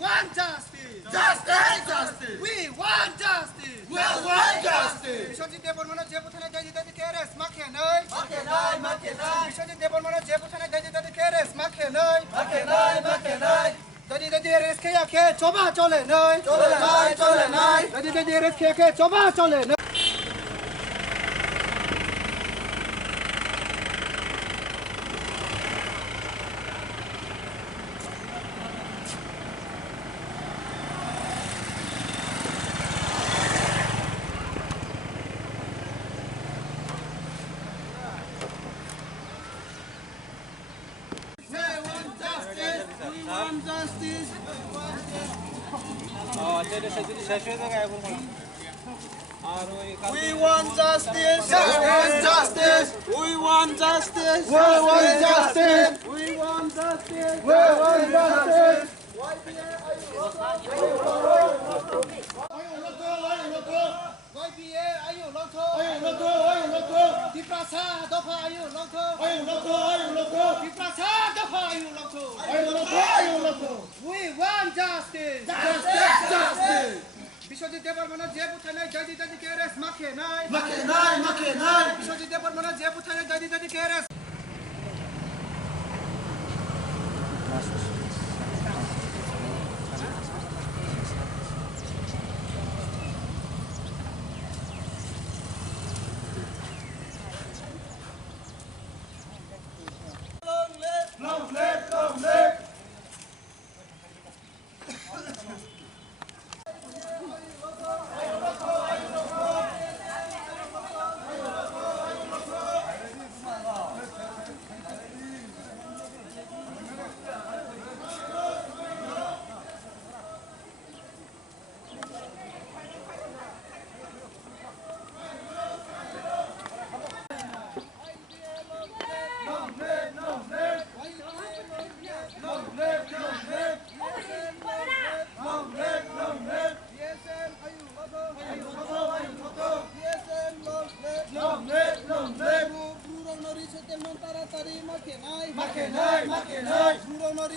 want justice. Justice! We want justice. We want justice! Biswajit Debbarman যেহেতু থানায় যাই দিতে কেরেস মাখে নাই বিশ্বজিৎ দেববর্মন যেহেতু থানায় যাই দিতে কেরেস মাখে নাই দাদি রেস খেয়ে খেয়ে চবা চলে নাই দাদি রেস খেয়ে খেয়ে চবা চলে নাই justice. We want justice. Justice! We want justice. We want justice! We want justice. We want justice! YBA ayo longtho. Diprasa dofa ayo longtho. Diprasa dofa ayo longtho. We want justice. Justice! Biswajit Debbarman যে বুথানায় যাই দিতে কেরেস মাখে নাই বিশ্বজিৎ দেববর্মন যে বুথানায় যাই দিতে কেরেস Long live!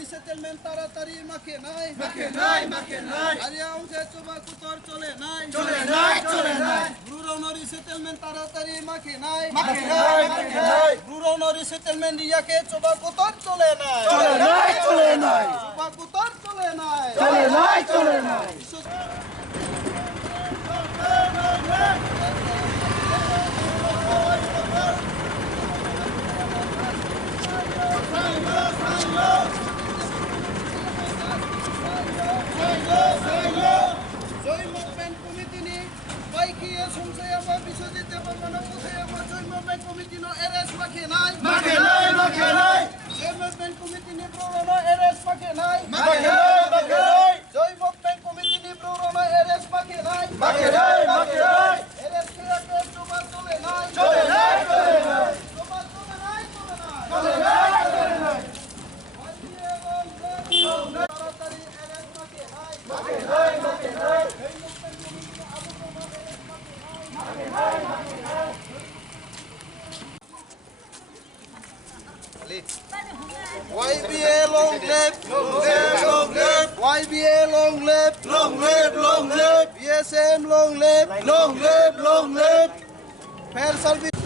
Settlement taratari make nai Ariaung se coba kutor chole nai Rural settlement taratari make nai Rural settlement dia ke coba kutor chole nai Coba kutor chole nai Joy Movement Committee ni baiki e sungsaya ba Biswajit Debarman kothaya ba Joy Movement Committee no arrest make nai Joy Movement Committee ni prono arrest make nai Joy Movement Committee ni prono arrest make nai arrest kiya ke chuba chole nai chuba chole nai YBA long live YBA long live BSM long live fair service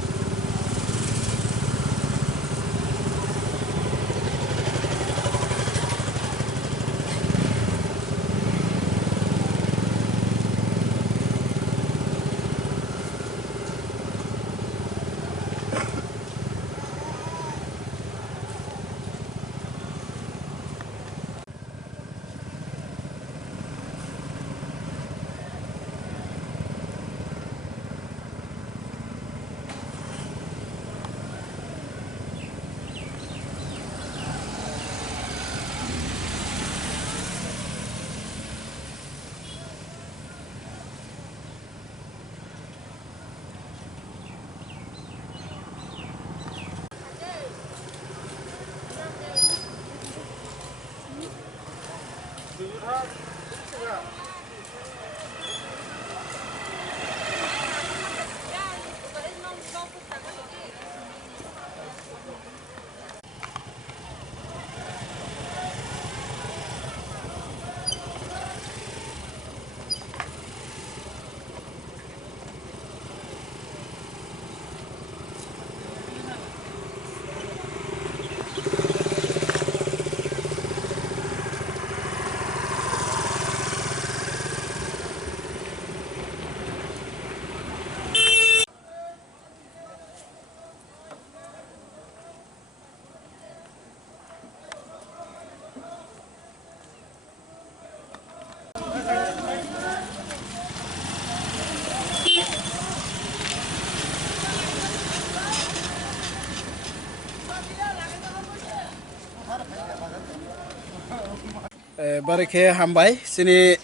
Barike hambai sini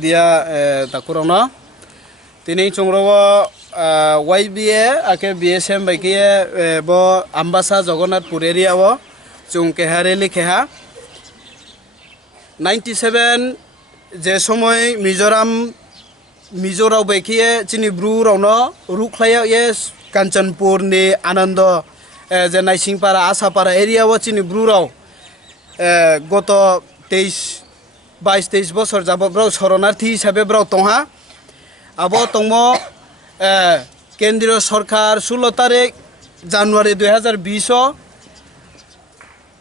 dia takurona tini chungrowo YBA ake BSM baikie bo ambasa Jagannath Pureri awo chung kehare likheha 97 je somoy Mizoram baikie chini bru rono ruklaya yes Kanchanpur ni Anando je Naisingpara Asapara area wo chini bru raw goto 22-23 বছর যাব ব্রাও শরণার্থী হিসাবে ব্রাও তংহা আবো তংমো কেন্দ্রীয় সরকার 16 তারিখ জানুয়ারি 2020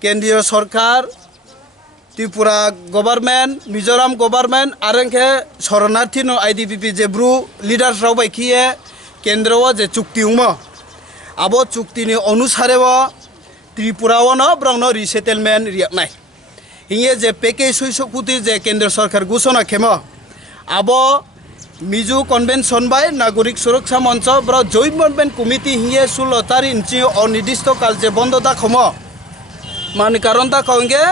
কেন্দ্রীয় সরকার Tripura government Mizoram government আরংকে শরণার্থী no আইডিপিপি জেব্রু leaders রাও বাইকিয়ে কেন্দ্রও যে চুক্তি উমো আবো চুক্তিনি অনুসারেও ত্রিপুরাও ন ব্রাউনো রিসেটেলমেন্ট রিয়াক নাই হিয়ে যে প্যাকেজ সুইসকুতি যে কেন্দ্র সরকার ঘোষণা খেম আবো মিজু কনভেনশন বাই নাগরিক সুরক্ষা মঞ্চ ব্র জয়েন্ট মুভমেন্ট কমিটি হিয়ে 16 তারিখ ইঞ্চি অনির্দিষ্টকাল যে বন্ধ দাখম মানে কারণ দাখঙ্গে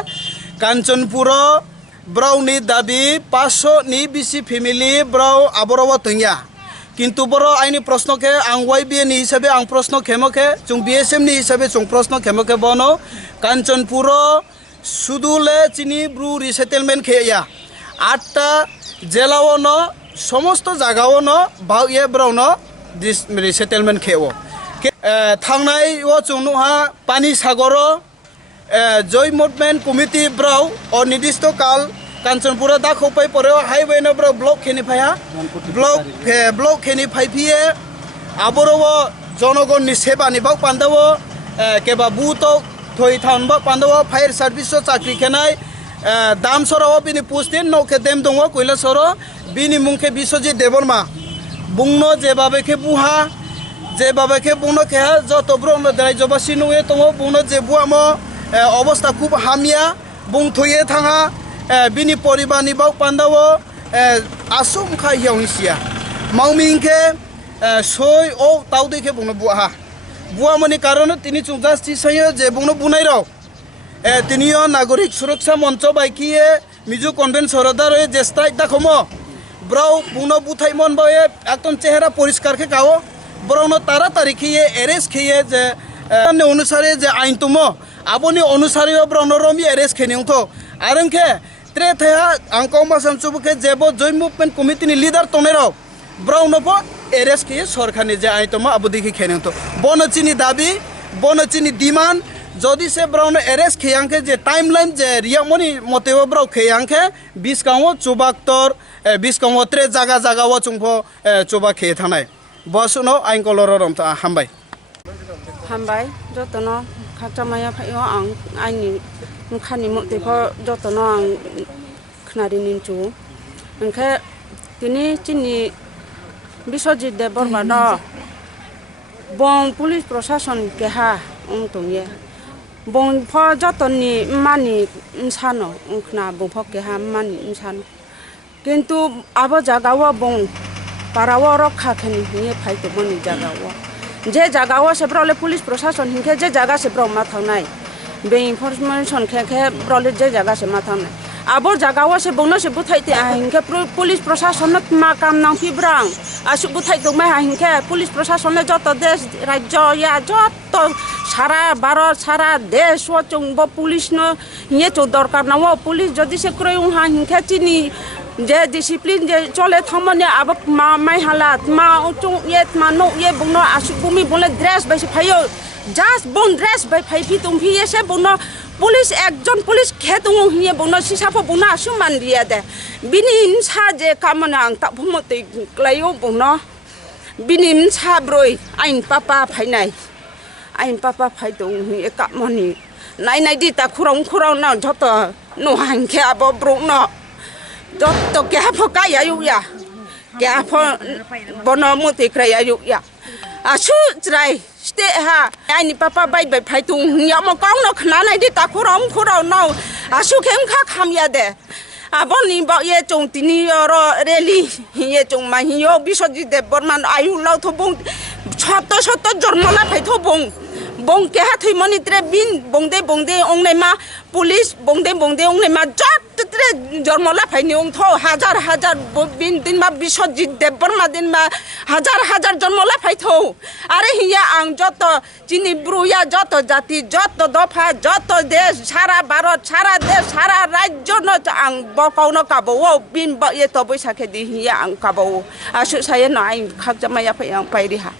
কাঞ্চনপুর ব্রাউনি দাবি 500 নি বেশি ফ্যামিলি ব্রাউ আবরব তৈয়া কিন্তু বড় আইনি প্রশ্নকে আং YBA নি হিসাবে আং প্রশ্ন খেমকে চুং BSM নি হিসাবে চুং প্রশ্ন খেমকে বনো কাঞ্চনপুর সুদুলে চিনি ব্রু রিসেটেলমেন্ট খেয়া 8টা জেলাও ন সমস্ত জায়গাও ন বাউ ইয়ে ব্রাউ ন রিসেটেলমেন্ট খেও থাংনাই ও চুনুহা পানি সাগর জয় মুভমেন্ট কমিটি ব্রাউ অনির্দিষ্টকাল কাঞ্চনপুরা দাখোপাই পরে হাইওয়ে ন ব্রাউ ব্লক খেনিফায়া ব্লক খেনিফাইফিয়ে আবরও জনগণনি সেবানি বাউ পান্দাও কেবা বুতো থই থাউন বা পান্দাও ফায়ার সার্ভিস চাকরি খেনাই দাম সরাও বিনি পুস্তিন নৌকে দেম দङ কৈলাসর বিনি মুখে বিশ্বজিৎ দেববর্মা বুংনো যেভাবে বুহা যেভাবে বুংনো খেয়া যত ব্রহ্ম রাজ্যবাসী নুয়ে দङ বুংনো যে বুয়ামো অবস্থা খুব হামিয়া বুং থইয়ে থাঙা বিনি পরিবারনি বাউ পান্দাও আসুম খা হিয়াউনিসিয়া মাউমিংকে সই ও তাউদেখে বুংনো বুহা বুয়ামনি কারণে তিনি জাস্টিস হয়ে যে বুংনো বুনাই রাও তিনিও নাগরিক সুরক্ষা মঞ্চ বাইকিয়ে মিজু কনভেনশন দ্বারা যে স্ট্রাইক দাখম ব্রাউ বুনো বুথাইমন বয়ে একদম চেহারা পরিষ্কার খে গাও ব্রাউনো তাড়াতাড়ি খেয়ে এরেস্ট খেয়ে যে অনুসারে যে আইন তুম আবনি অনুসারে ব্রাউনো রমি এরেস্ট খেনিউথ আরংখে ত্রে থেয়া আংকাও মাসাম চুবুকে যেব জয় মুভমেন্ট কমিটিনি লিডার তনেরাও ব্রাউনো এরেস্ট খেয়ে সরকারনি যে আইন তুম আবদিকে খেনিউথ বনচিনি দাবি বনচিনি ডিমান্ড যদি সে ব্রাউন এরেস্ট খেয়াংকে যে টাইমলাইন যে রিয়ামনি মতেও ব্রাউ খেয়াংকে 20 গাঁও চুবাক্তর 20 গাঁও ত্রে জায়গা জায়গাও চুংফ চুবা খেয়ে থানায় বসনো আইন কলর রমতা হামবাই যতন খাচামায়া ফাইও আং আইনি মুখানি মতেফ যতন আং খনারি নিনচু ओंखे তিনি চিনি বিশ্বজিৎ দেববর্মা ন বং পুলিশ প্রশাসন কেহা উংতংয়ে বং ফ যতননি মানি ইনসানো উংখনা বং ফ কেহা মানি ইনসানো কিন্তু আবো জাগাও বং পারাও রক্ষা খেনি হিয়ে ফাইতো বনি জাগাও যে জাগাও সেব্রলে পুলিশ প্রশাসন হিংকে যে জায়গা সেব্র মাথানাই বে ইনফরমেশন খেখে ব্রলে যে জায়গা সে মাথানাই আবো জাগাও সে বংনো সে বুথাইতে হিংকে পুলিশ প্রশাসন মা কাম নাং ফিব্রাং আসু বুথাইতো মা হিংকে পুলিশ প্রশাসন যত দেশ রাজ্য ইয়া যত সারা ভারত সারা দেশ ও চংব পুলিশ ন ইয়ে চো দরকার না ও পুলিশ যদি সে ক্রয় উহা হিংকে চিনি যে ডিসিপ্লিন যে চলে থামনে আব মা মাই হালাত মা চং ইয়ে মা নো ইয়ে বংনো আসু বুমি বলে ড্রেস বাইছে ফাইও জাস্ট বং ড্রেস বাই ফাইফি তুমফি এসে বংনো পুলিশ একজন পুলিশ খেতুং হিয়ে বংনো সিসাফো বংনো আসু মান দিয়া দে বিনি ইনসা যে কামনা আং তাফমতে ক্লাইও বংনো বিনি ইনসা ব্রই আইন পাপা ফাইনাই আইন পাপা ফাইদং হিয়ে কামনি নাই নাই দি তা খুরাং না যত নো হাংখে আব ব্রুনো যত কেহাফো কাই আয়ুয়া কেহাফো বনো মতে ক্রাই আয়ুয়া আসু ত্রাই স্টে হা আইনি পাপা বাই বাই ফাইতুং ইয়ামো কাউনো খনা নাই দি তা খুরাং নাও আসু খেমখা খামিয়া দে আবনি বা ইয়ে চং তিনি র রেলি হিয়ে চং মা হিও বিশ্বজিৎ দেববর্মা আয়ু লাউ থবং শত শত জন্মনা ফাইথবং bong ke ha thui moni tre bin bongde ongnai ma police bongde ongnai ma jot tre jormola phaini ong tho হাজার bin din ma bisojit debbarma din ma হাজার jormola phai tho are hiya ang joto chini bruya joto jati joto dofa joto desh sara bharat sara desh sara rajyo no ang bokauno kabo bin ba ye to boisakhe di hiya ang kabo asu saya no ai khakjamaya phai ang pai ri ha